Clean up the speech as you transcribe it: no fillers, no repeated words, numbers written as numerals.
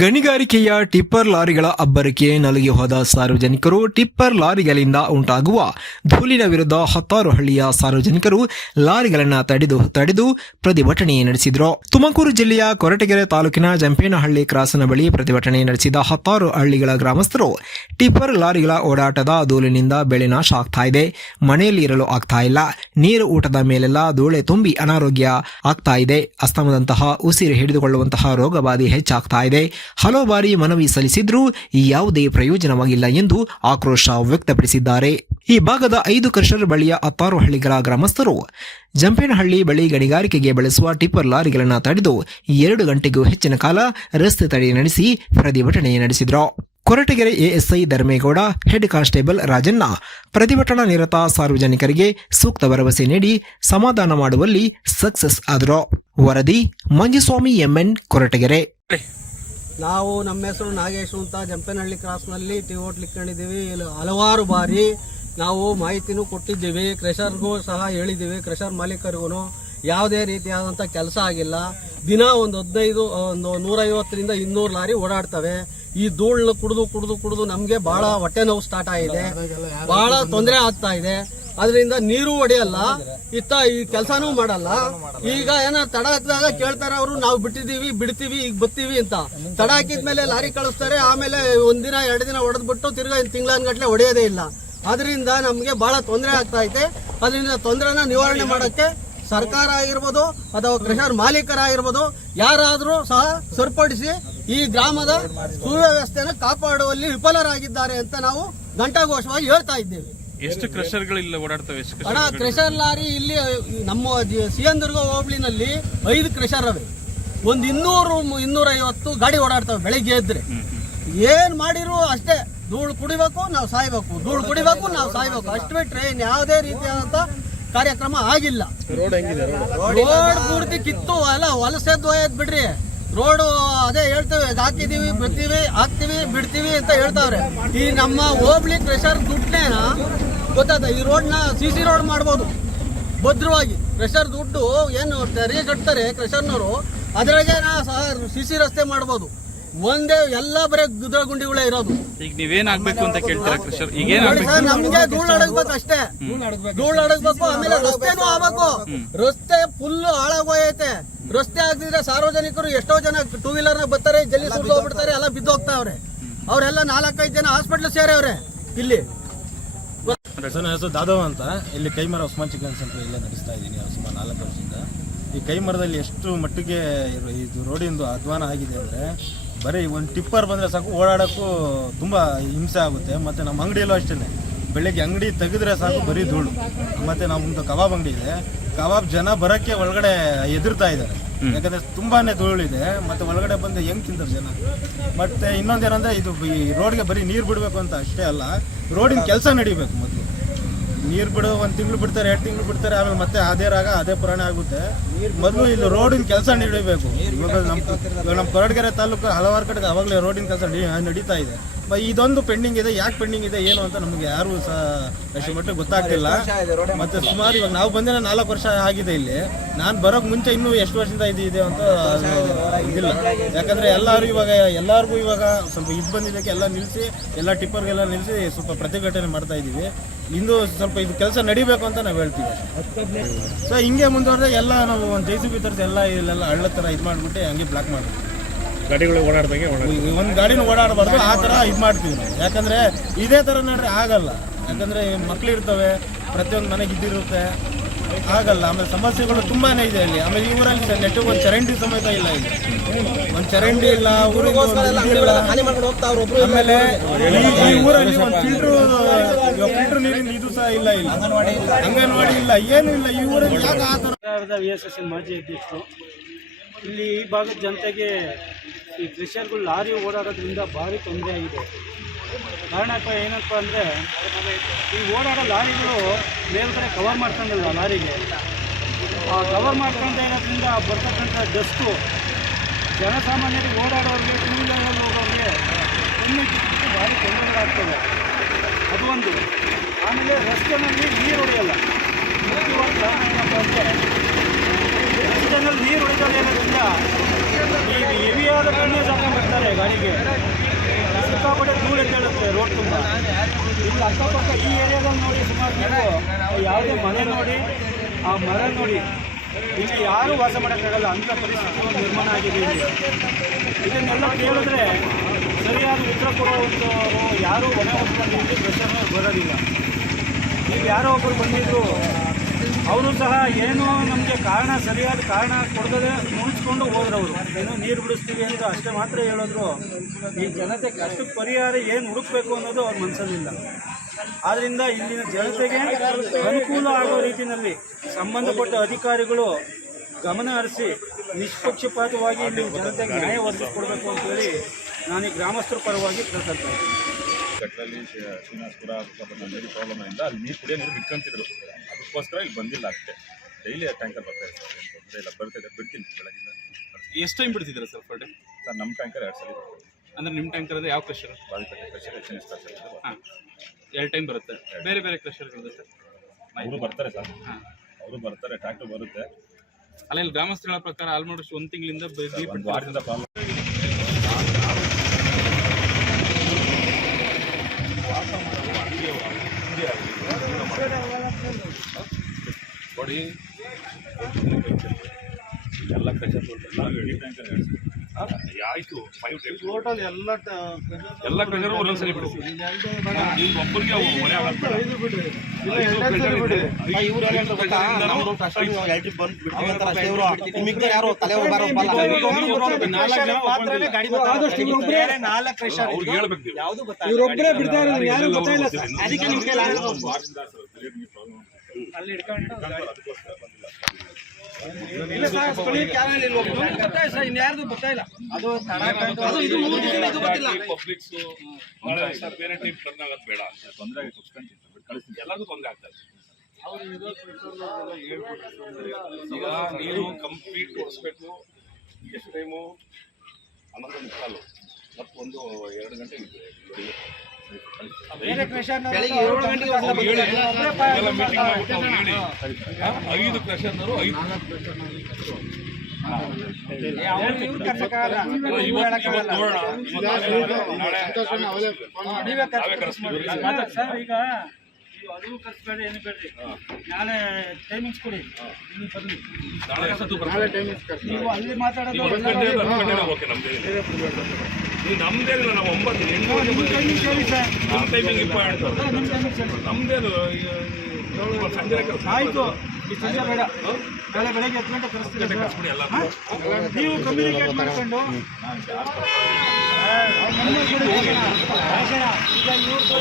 ಗಣಿಗಾರಿಕೆಯ tipper ಲಾರಿಗಳ ಅಬ್ಬರಕ್ಕೆ ನಲುಗಿ ಹೋದ ಸಾರ್ವಜನಿಕರು tipper ಲಾರಿಗಳಿಂದ ಉಂಟಾಗುವ ಧೂಳಿನ ವಿರುದ್ಧ ಹತ್ತಾರು ಹಳ್ಳಿಯ ಸಾರ್ವಜನಿಕರು ಲಾರಿಗಳನ್ನು ತಡೆದು ಪ್ರತಿಭಟನೆ ನಡೆಸಿದರು. ತುಮಕೂರು ಜಿಲ್ಲೆಯ ಕೊರಟಗೆರೆ ತಾಲೂಕಿನ ಜಂಪೇನಹಳ್ಳಿ ಕ್ರಾಸ್ನ ಬಳಿ ಪ್ರತಿಭಟನೆ ನಡೆಸಿದ ಹತ್ತಾರು ಹಳ್ಳಿಗಳ ಗ್ರಾಮಸ್ಥರು ಟಿಪ್ಪರ್ ಲಾರಿಗಳ ಓಡಾಟದ ಧೂಳಿನಿಂದ ಬೆಳೆ ನಾಶ ಆಗ್ತಾ ಇದೆ, ಮನೆಯಲ್ಲಿ ಇರಲು ಆಗ್ತಾ ಇಲ್ಲ, ನೀರು ಊಟದ ಮೇಲೆಲ್ಲ ಧೂಳೆ ತುಂಬಿ ಅನಾರೋಗ್ಯ ಆಗ್ತಾ ಇದೆ, ಅಸ್ತಮದಂತಹ ಉಸಿರು ಹಿಡಿದುಕೊಳ್ಳುವಂತಹ ರೋಗಬಾಧೆ ಹೆಚ್ಚಾಗ್ತಾ ಇದೆ. ಹಲವು ಬಾರಿ ಮನವಿ ಸಲ್ಲಿಸಿದ್ರೂ ಯಾವುದೇ ಪ್ರಯೋಜನವಾಗಿಲ್ಲ ಎಂದು ಆಕ್ರೋಶ ವ್ಯಕ್ತಪಡಿಸಿದ್ದಾರೆ. ಈ ಭಾಗದ 5 ಕ್ರಷರ್ ಬಳಿಯ 6 ಹಳ್ಳಿಗಳ ಗ್ರಾಮಸ್ಥರು ಜಂಪೇನಹಳ್ಳಿ ಬಳಿ ಗಣಿಗಾರಿಕೆಗೆ ಬಳಸುವ ಟಿಪ್ಪರ್ ಲಾರಿಗಳನ್ನು ತಡೆದು 2 ಗಂಟೆಗೂ ಹೆಚ್ಚಿನ ಕಾಲ ರಸ್ತೆ ತಡೆ ನಡೆಸಿ ಪ್ರತಿಭಟನೆ ನಡೆಸಿದರು. Koratagere ASI Dharmegowda, head constable Rajanna ಪ್ರತಿಭಟನಾ ನಿರತ ಸಾರ್ವಜನಿಕರಿಗೆ ಸೂಕ್ತ ಭರವಸೆ ನೀಡಿ ಸಮಾಧಾನ ಮಾಡುವಲ್ಲಿ ಸಕ್ಸಸ್ ಆದರು. ವರದಿ ಮಂಜುಸ್ವಾಮಿ ಎಂಎನ್, ಕೊರಟಗೆರೆ. ನಾವು ನಮ್ಮ ಹೆಸರು ನಾಗೇಶ್ ಅಂತ ಜಂಪೇನಹಳ್ಳಿ ಕ್ರಾಸ್ನಲ್ಲಿ ಟೀ ಹೋಟ್ಲ್ ಇಟ್ಕೊಂಡಿದ್ದೀವಿ. ಇಲ್ಲಿ ಹಲವಾರು ಬಾರಿ ನಾವು ಮಾಹಿತಿನೂ ಕೊಟ್ಟಿದ್ದೀವಿ, ಕ್ರೆಷರ್ಗೂ ಸಹ ಹೇಳಿದ್ದೀವಿ. ಕ್ರೆಷರ್ ಮಾಲೀಕರಿಗೂ ಯಾವುದೇ ರೀತಿಯಾದಂಥ ಕೆಲಸ ಆಗಿಲ್ಲ. ದಿನ ಒಂದು 150ರಿಂದ 200 ಲಾರಿ ಓಡಾಡ್ತವೆ. ಈ ಧೂಳನ್ನ ಕುಡಿದು ನಮಗೆ ಬಹಳ ಹೊಟ್ಟೆ ನೋವು ಸ್ಟಾರ್ಟ್ ಆಗಿದೆ, ಬಹಳ ತೊಂದರೆ ಆಗ್ತಾ ಇದೆ. ಅದರಿಂದ ನೀರು ಹೊಡೆಯಲ್ಲ, ಈ ಕೆಲಸನೂ ಮಾಡಲ್ಲ. ಈಗ ಏನೋ ತಡ ಹಾಕಿದಾಗ ಕೇಳ್ತಾರೆ ಅವರು, ನಾವು ಬಿಡ್ತೀವಿ ಈಗ ಬರ್ತೀವಿ ಅಂತ. ತಡ ಹಾಕಿದ್ಮೇಲೆ ಲಾರಿ ಕಳಿಸ್ತಾರೆ, ಆಮೇಲೆ 1 ದಿನ 2 ದಿನ ಹೊಡೆದ್ಬಿಟ್ಟು ತಿರ್ಗಾ ತಿಂಗಳನ್ಗಟ್ಲೆ ಹೊಡೆಯೋದೇ ಇಲ್ಲ. ಅದರಿಂದ ನಮಗೆ ಬಹಳ ತೊಂದರೆ ಆಗ್ತಾ ಇದೆ. ಅದರಿಂದ ತೊಂದರೆನ ನಿವಾರಣೆ ಮಾಡೋಕ್ಕೆ ಸರ್ಕಾರ ಆಗಿರ್ಬೋದು ಅಥವಾ ಕ್ರೆಷರ್ ಮಾಲೀಕರಾಗಿರ್ಬೋದು ಯಾರಾದರೂ ಸಹ ಸರಿಪಡಿಸಿ ಈ ಗ್ರಾಮದ ಸುವ್ಯವಸ್ಥೆಯನ್ನು ಕಾಪಾಡುವಲ್ಲಿ ವಿಫಲರಾಗಿದ್ದಾರೆ ಅಂತ ನಾವು ಘಂಟಾಘೋಷವಾಗಿ ಹೇಳ್ತಾ ಇದ್ದೇವೆ. ಎಷ್ಟು ಕ್ರಷರ್ಗಳಿಲ್ಲ ಓಡಾಡ್ತವೆ? ಕ್ರೆಷರ್ ಲಾರಿ ಇಲ್ಲಿ ನಮ್ಮ ಸಿಎಂದುರ್ಗ ಹೋಬಳಿನಲ್ಲಿ 5 ಕ್ರೆಷರ್ ಅವೆ. ಒಂದು 200-250 ಗಾಡಿ ಓಡಾಡ್ತವೆ. ಬೆಳಿಗ್ಗೆ ಎದ್ರೆ ಏನ್ ಮಾಡಿರು ಅಷ್ಟೇ, ಧೂಳು ಕುಡಿಬೇಕು ನಾವು ಸಾಯ್ಬೇಕು, ಧೂಳು ಕುಡಿಬೇಕು ನಾವು ಸಾಯ್ಬೇಕು, ಅಷ್ಟು ಬಿಟ್ರೆ ಯಾವುದೇ ರೀತಿಯಾದಂತ ಕಾರ್ಯಕ್ರಮ ಆಗಿಲ್ಲ. ರೋಡ್ ಪೂರ್ತಿ ಕಿತ್ತು ಎಲ್ಲ ವಲಸೆದ್ದು ಬಿಡ್ರಿ. ರೋಡ್ ಅದೇ ಹೇಳ್ತೇವೆ, ಹಾಕಿದೀವಿ, ಹಾಕ್ತಿವಿ, ಬಿಡ್ತೀವಿ ಅಂತ ಹೇಳ್ತಾವ್ರೆ. ಈ ನಮ್ಮ ಹೋಬ್ಳಿ ಕ್ರೆಷರ್ ದುಡ್ಡೇನ ಗೊತ್ತಾದ, ಈ ರೋಡ್ನ CC ರೋಡ್ ಮಾಡ್ಬೋದು ಭದ್ರವಾಗಿ. ಕ್ರೆಷರ್ ದುಡ್ಡು ಏನು ತೆರಿಗೆ ಕಟ್ತಾರೆ ಕ್ರೆಷರ್ನವರು, ಅದ್ರಾಗೆ ಸಹ CC ರಸ್ತೆ ಮಾಡ್ಬೋದು. ಒಂದೇ ಎಲ್ಲ ಬರೀ ಗುದ್ರಗುಂಡಿಗಳೇ ಇರೋದು. ಈಗ ನೀವೇನ್ ಆಗ್ಬೇಕು ಅಂತ ಕೇಳ್ತೀರಾ ಕ್ರೆಷರ್? ಈಗ ನಮ್ಗೆ ಧೂಳು ಅಡಗ್ಬೇಕು ಅಷ್ಟೇ, ಧೂಳು ಅಡಗ್ಬೇಕು. ಆಮೇಲೆ ರಸ್ತೆನೂ ಆಗ್ಬೇಕು. ರಸ್ತೆ ಫುಲ್ ಹಾಳಾಗೋಯೈತೆ. ರಸ್ತೆ ಆಗದಿದ್ರೆ ಸಾರ್ವಜನಿಕರು ಎಷ್ಟೋ ಜನ 2 ವೀಲರ್ನ ಬರ್ತಾರೆ, ಜಲ್ಲಿ ಸುರಿದು ಹೋಗ್ಬಿಡ್ತಾರೆ, ಎಲ್ಲ ಬಿದ್ದು ಹೋಗ್ತಾವ್ರೆ. ಅವರೆಲ್ಲ 4-5 ಜನ ಹಾಸ್ಪಿಟ್ಲ್ ಸೇರವ್ರೆ. ಇಲ್ಲಿ ನನ್ನ ಹೆಸರು ದಾದವ್ ಅಂತ. ಇಲ್ಲಿ ಕೈಮರ ಉಸ್ಮಾನ್ ಚಿಕನ್ ಸೆಂಟರ್ ಇಲ್ಲೇ ನಡೆಸ್ತಾ ಇದ್ದೀನಿ ಸುಮಾರು 4 ವರ್ಷದಿಂದ. ಈ ಕೈಮರದಲ್ಲಿ ಎಷ್ಟು ಮಟ್ಟಿಗೆ ಇದು ರೋಡಿಂದು ಅಧ್ವಾನ ಆಗಿದೆ ಅಂದರೆ, ಬರೀ ಒಂದು ಟಿಪ್ಪರ್ ಬಂದರೆ ಸಾಕು ಓಡಾಡೋಕ್ಕೂ ತುಂಬ ಹಿಂಸೆ ಆಗುತ್ತೆ. ಮತ್ತು ನಮ್ಮ ಅಂಗಡಿಯಲ್ಲೂ ಅಷ್ಟೇ, ಬೆಳಗ್ಗೆ ಅಂಗಡಿ ತೆಗೆದ್ರೆ ಸಾಕು ಬರೀ ಧೂಳು. ಮತ್ತು ನಮ್ಮದು ಕಬಾಬ್ ಅಂಗಡಿ ಇದೆ, ಕಬಾಬ್ ಜನ ಬರೋಕ್ಕೆ ಒಳಗಡೆ ಎದುರ್ತಾ ಇದ್ದಾರೆ, ಯಾಕಂದರೆ ತುಂಬಾ ಧೂಳಿದೆ. ಮತ್ತು ಒಳಗಡೆ ಬಂದು ಹೆಂಗೆ ತಿಂತಾರೆ ಜನ. ಮತ್ತು ಇನ್ನೊಂದೇನಂದರೆ, ಇದು ಈ ರೋಡ್ಗೆ ಬರೀ ನೀರು ಬಿಡಬೇಕು ಅಂತ ಅಷ್ಟೇ ಅಲ್ಲ, ರೋಡಿನ ಕೆಲಸ ನಡಿಬೇಕು. ಮೊದಲು ನೀರು ಬಿಡು 1 ತಿಂಗಳು ಬಿಡ್ತಾರೆ, 2 ತಿಂಗಳು ಬಿಡ್ತಾರೆ, ಆಮೇಲೆ ಮತ್ತೆ ಅದೇ ರಾಗ ಅದೇ ಪುರಾಣ ಆಗುತ್ತೆ. ಮೊದಲು ಇಲ್ಲಿ ರೋಡಿನ ಕೆಲಸ ನಡೀಬೇಕು. ಇವಾಗ ನಮ್ಮ ಕೊರಟಗೆರೆ ತಾಲೂಕು ಹಲವಾರು ಕಡೆಗೆ ಅವಾಗಲೇ ರೋಡಿನ ಕೆಲಸ ನಡೀತಾ ಇದೆ. ಇದೊಂದು ಪೆಂಡಿಂಗ್ ಇದೆ. ಯಾಕೆ ಪೆಂಡಿಂಗ್ ಇದೆ ಏನು ಅಂತ ನಮಗೆ ಯಾರು ಸಹ ಅಷ್ಟು ಮಟ್ಟಿಗೆ ಗೊತ್ತಾಗ್ತಿಲ್ಲ. ಮತ್ತೆ ಸುಮಾರು ಇವಾಗ ನಾವು ಬಂದಿನ 4 ವರ್ಷ ಆಗಿದೆ ಇಲ್ಲಿ. ನಾನು ಬರೋಕೆ ಮುಂಚೆ ಇನ್ನೂ ಎಷ್ಟು ವರ್ಷದಿಂದ ಇದೆ ಅಂತ ಇದಿಲ್ಲ. ಯಾಕಂದರೆ ಎಲ್ಲರಿಗೂ ಇವಾಗ ಸ್ವಲ್ಪ ಇದು ಬಂದಿದ್ದಕ್ಕೆ ಎಲ್ಲ ನಿಲ್ಲಿಸಿ, ಎಲ್ಲ ಟಿಪ್ಪರ್ಗೆಲ್ಲ ನಿಲ್ಲಿಸಿ ಸ್ವಲ್ಪ ಪ್ರತಿಭಟನೆ ಮಾಡ್ತಾ ಇದ್ದೀವಿ. ಇಂದು ಸ್ವಲ್ಪ ಇದು ಕೆಲಸ ನಡಿಬೇಕು ಅಂತ ನಾವು ಹೇಳ್ತೀವಿ. ಸೊ ಹಿಂಗೆ ಮುಂದುವರೆದ್ರೆ ಎಲ್ಲ ನಾವು ಒಂದು JCB ತರಿಸಿ ಎಲ್ಲ ಇಲ್ಲೆಲ್ಲ ಹಳ್ಳ ಥರ ಇದು ಮಾಡಿಬಿಟ್ಟು ಹಂಗೆ ಬ್ಲಾಕ್ ಮಾಡ್ತೀವಿ. ಗಾಡಿಗಳು ಓಡಾಡ್ದಂಗೆ ಒಂದು ಗಾಡಿನೂ ಓಡಾಡಬಾರ್ದು, ಆ ಥರ ಇದು ಮಾಡ್ತೀವಿ ನಾವು. ಯಾಕಂದರೆ ಇದೇ ಥರ ನೋಡ್ರೆ ಆಗಲ್ಲ. ಯಾಕಂದರೆ ಮಕ್ಳು ಇರ್ತವೆ, ಪ್ರತಿಯೊಂದು ಮನೆಗೆ ಇದ್ದಿರುತ್ತೆ, ಆಗಲ್ಲ. ಆಮೇಲೆ ಸಮಸ್ಯೆಗಳು ತುಂಬಾ ಇದೆ ಇಲ್ಲಿ. ಆಮೇಲೆ ಈ ಊರಲ್ಲಿ ನೆಟ್ಟಿಗೆ ಒಂದು ಚರಂಡಿ ಸಮೇತ ಇಲ್ಲ. ಇಲ್ಲಿ ಒಂದು ಚರಂಡಿ ಇಲ್ಲ, ಊರಿಗೆ ಆಮೇಲೆ ಈ ಊರಲ್ಲಿ ಒಂದು ಫಿಲ್ಟರ್ ನೀರಿನ ಇದು ಸಹ ಇಲ್ಲ. ಇಲ್ಲಿ ಅಂಗನವಾಡಿ ಇಲ್ಲ, ಏನೂ ಇಲ್ಲ ಈ ಊರಲ್ಲಿ. ಯಾಕೆ ಆ ಥರ? VSS ಮಾಜಿ ಅಧ್ಯಕ್ಷರು. ಇಲ್ಲಿ ಈ ಭಾಗದ ಜನತೆಗೆ ಈ ಕ್ರೆಷರ್ಗಳು ಲಾರಿ ಓಡಾಡೋದ್ರಿಂದ ಭಾರಿ ತೊಂದರೆ ಆಗಿದೆ. ಕಾರಣ ಏನಪ್ಪ ಅಂದರೆ, ಈ ಓಡಾಡೋ ಲಾರಿಗಳು ಮೇಲ್ಗಡೆ ಕವರ್ ಮಾಡ್ಕೊಂಡಿಲ್ಲ ಲಾರಿಗೆ. ಆ ಕವರ್ ಮಾಡ್ಕೊಂಡೇ ಇರೋದ್ರಿಂದ ಬರ್ತಕ್ಕಂಥ ಡಸ್ಟು ಜನಸಾಮಾನ್ಯರಿಗೆ ಓಡಾಡೋರಿಗೆ, 2 ವೀಲರಲ್ಲಿ ಹೋಗೋರಿಗೆ ಭಾರಿ ತೊಂದರೆಗಳಾಗ್ತವೆ. ಅದು ಒಂದು. ಆಮೇಲೆ ರಸ್ತೆಯಲ್ಲಿ ನೀರು ಹೊಡೆಯಲ್ಲ. ಮುಖ್ಯವಾದ ಕಾರಣ ಏನಪ್ಪ ಅಂದರೆ, ರಸ್ತೆಯಲ್ಲಿ ನೀರು ಹೊಡೆಯೋದ್ರಿಂದ ಈ ಹೆವಿಯಾದ ಕಣ್ಣೆ ಸಾಕೊಂಡು ಬರ್ತಾರೆ ಗಾಡಿಗಳು. ಸಿಕ್ಕಾಪಟ್ಟೆ ಧೂಳು ಎದ್ದೇಳುತ್ತೆ ರೋಡ್ ತುಂಬ. ಇಲ್ಲಿ ಅಕ್ಕಪಕ್ಕ ಈ ಏರಿಯಾದಲ್ಲಿ ನೋಡಿ ಸುಮಾರು ನೀವು ಯಾವುದೇ ಮನೆ ನೋಡಿ, ಆ ಮರ ನೋಡಿ, ಇಲ್ಲಿ ಯಾರೂ ವಾಸ ಮಾಡೋಕ್ಕಾಗಲ್ಲ ಅಂಥ ಪರಿಸ್ಥಿತಿ ನಿರ್ಮಾಣ ಆಗಿದೆ ಇಲ್ಲಿ. ಇದನ್ನೆಲ್ಲ ಕೇಳಿದ್ರೆ ಸರಿಯಾದ ಉತ್ತರ ಕೊಡುವಂಥವರು ಯಾರೂ ಹೊಣೆ ಹೊತ್ಕೊಂಡು ಇಲ್ಲಿ ಪ್ರೆಷರ್ ಬರೋದಿಲ್ಲ. ಈಗ ಯಾರೋ ಒಬ್ಬರು ಬಂದಿದ್ರು, ಅವರು ಸಹ ಏನೋ ನಮಗೆ ಸರಿಯಾದ ಕಾರಣ ಕೊಡದೆ ಮುಗಿಸ್ಕೊಂಡು ಹೋದ್ರವರು. ಏನೋ ನೀರು ಬಿಡಿಸ್ತೀವಿ ಅಂತ ಅಷ್ಟೇ ಮಾತ್ರ ಹೇಳಿದ್ರು. ಈ ಜನತೆ ಕಷ್ಟಕ್ಕೆ ಪರಿಹಾರ ಏನು ಹುಡುಕಬೇಕು ಅನ್ನೋದು ಅವ್ರ ಮನಸ್ಸಲ್ಲಿಲ್ಲ. ಆದ್ದರಿಂದ ಇಲ್ಲಿನ ಜನತೆಗೆ ಅನುಕೂಲ ಆಗೋ ರೀತಿಯಲ್ಲಿ ಸಂಬಂಧಪಟ್ಟ ಅಧಿಕಾರಿಗಳು ಗಮನ ಹರಿಸಿ ನಿಷ್ಪಕ್ಷಪಾತವಾಗಿ ಇಲ್ಲಿ ಜನತೆಗೆ ನ್ಯಾಯ ಒದಗಿಸ್ಕೊಡ್ಬೇಕು ಅಂತೇಳಿ ನಾನು ಈ ಗ್ರಾಮಸ್ಥರ ಪರವಾಗಿ ಕೇಳ್ತಾ ಇದ್ದೀನಿ. ಗಟ್ಟರಲ್ಲಿ ಶ್ರೀನಿವಾಸಪುರ ನಂದೇರಿ ಪ್ರಾಬ್ಲಮ್ ಇಂದ ಅಲ್ಲಿ ನೀರು ಕುಡಿಯೋ ನೀರು ಬಿಟ್ಕೊಂತಿದ್ರು. ಅದಕ್ಕೋಸ್ಕರ ಇಲ್ಲಿ ಬಂದಿಲ್ಲ ಅಷ್ಟೇ. ಡೈಲಿ ಟ್ಯಾಂಕರ್ ಬರ್ತಾ ಇದೆ ಸರ್, ಏನು ತೊಂದರೆ ಇಲ್ಲ, ಬರ್ತಿದೆ, ಬಿಡ್ತೀನಿ ಬೆಳಗಿಂದ. ಎಷ್ಟು ಟೈಮ್ ಬಿಡ್ತಿದ್ದೀರಾ ಸರ್ ಪರ್ ಡೇ? ಸರ್ ನಮ್ಮ ಟ್ಯಾಂಕರ್ 2 ಸಲ ಬರ್ತದೆ. ಅಂದ್ರೆ ನಿಮ್ಮ ಟ್ಯಾಂಕರ್ ಅಂದ್ರೆ ಯಾವ crusher? Bavikatte crusher, H crusher. ಹಾಂ, 2 ಟೈಮ್ ಬರುತ್ತೆ. ಬೇರೆ ಬೇರೆ ಕ್ರಷರ್ಗಳು ಸರ್? ಅವರು ಬರ್ತಾರೆ ಸರ್, ಹಾಂ, ಅವರು ಬರ್ತಾರೆ, ಟ್ರ್ಯಾಕ್ಟರ್ ಬರುತ್ತೆ. ಅಲ್ಲಿ ಗ್ರಾಮಸ್ಥರ ಪ್ರಕಾರ ಆಲ್ಮೋಸ್ಟ್ 1 ತಿಂಗಳಿಂದ ಒಂದು ವಾರದಿಂದ ಪ್ರಾಬ್ಲಮ್. ಕೊಡಿ ಎಲ್ಲ ಕ್ರಷರ್ ಟ್ಯಾಂಕರ್ ಆಯಿತು. 5 ಟೈಮ್ಸ್ ಟೋಟಲ್ ಎಲ್ಲ ಕ್ರಷರ್ ಒಂದೊಂದ್ಸರಿ ಬಿಡಿ. ಒಬ್ಬರಿಗೆ ಹೊಣೆ ಇವರೊಬ್ಬರೇ ಬಿಡ್ತಾ ಇರೋದು, ಯಾರು ಗೊತ್ತಾಯಿಲ್ಲ ಸರ್. ಅದಕ್ಕೆ ನಿಮಗೆ ಅಲ್ಲಿ ಹಿಡ್ಕೊಂಡು ಇಲ್ಲ ಸರ್, ಸ್ಕೂಲಿಗೆ ಯಾರು ಇಲ್ಲ ಗೊತ್ತಾಯ್ತು ಸರ್, ಇನ್ಯಾರ್ದು ಗೊತ್ತಾಯಿಲ್ಲ. ಅದು ಇದು 3 ದಿನ ಇದು ಗೊತ್ತಿಲ್ಲ. ಪಬ್ಲಿಕ್ಸ್ ಬೇರೆ ಟೈಮ್ ಟರ್ನ್ ಆಗೋದು ಬೇಡ, ತೊಂದರೆ ಆಗಿ ಕುಚ್ಕೊಂಡು ಕಳಿಸ್ತೀನಿ. ಎಲ್ಲರಿಗೂ ತೊಂದರೆ ಆಗ್ತದೆ. ಈಗ ನೀರು ಕಂಪ್ಲೀಟ್ ಕೊಡಿಸ್ಬೇಕು. ಎಷ್ಟು ಟೈಮು? 11:45 ಮತ್ತು 1-2 ಗಂಟೆ ಬೇರೆ ಪ್ರೆಷರ್ ಬೆಳಿಗ್ಗೆ 7 ಗಂಟೆಗೆ ವಾಸ ಬಂದಿಲ್ಲ. ಮೀಟಿಂಗ್ ಮಾಡ್ಬಿಟ್ಟು ಅವ್ರು ಹೇಳಿ 5 ಕ್ರಷರ್ನವರು 5 ಸರ್. ಈಗ ಅದು ಕರ್ಸ್ಬೇಡಿ, ಏನು ಬೇಡ್ರಿ, ನಾಳೆ ಟೈಮಿಂಗ್ಸ್ ಕೊಡಿ. ನೀವು ಬನ್ನಿ, ನೀವು ಅಲ್ಲಿ ಮಾತಾಡೋದು ನಮ್ದೇನು ನಾವು 9-8 ಟೈಮಿಂಗ್ಸ್ ಹೇಳಿ ಸರ್. ನಮ್ಮ ಟೈಮಿಂಗ್ ಇಂಪಾರ್ಟೆಂಟ್. ನಿಮ್ಮ ಟೈಮಿಂಗ್ಸ್ ಹೇಳಿ. ನಮ್ದೇನು ಸಂಜೆ ಆಯಿತು, ಈ ಸಂಜೆ ಬೇಡ, ನಾಳೆ ಬೆಳಗ್ಗೆ 10 ಗಂಟೆ ಕರೆಸ್ತೀವಿ. ನೀವು ಕಮ್ಯುನಿಕೇಟ್ ಮಾಡ್ಕೊಂಡು ಈಗ ಇವ್ರದ್ದು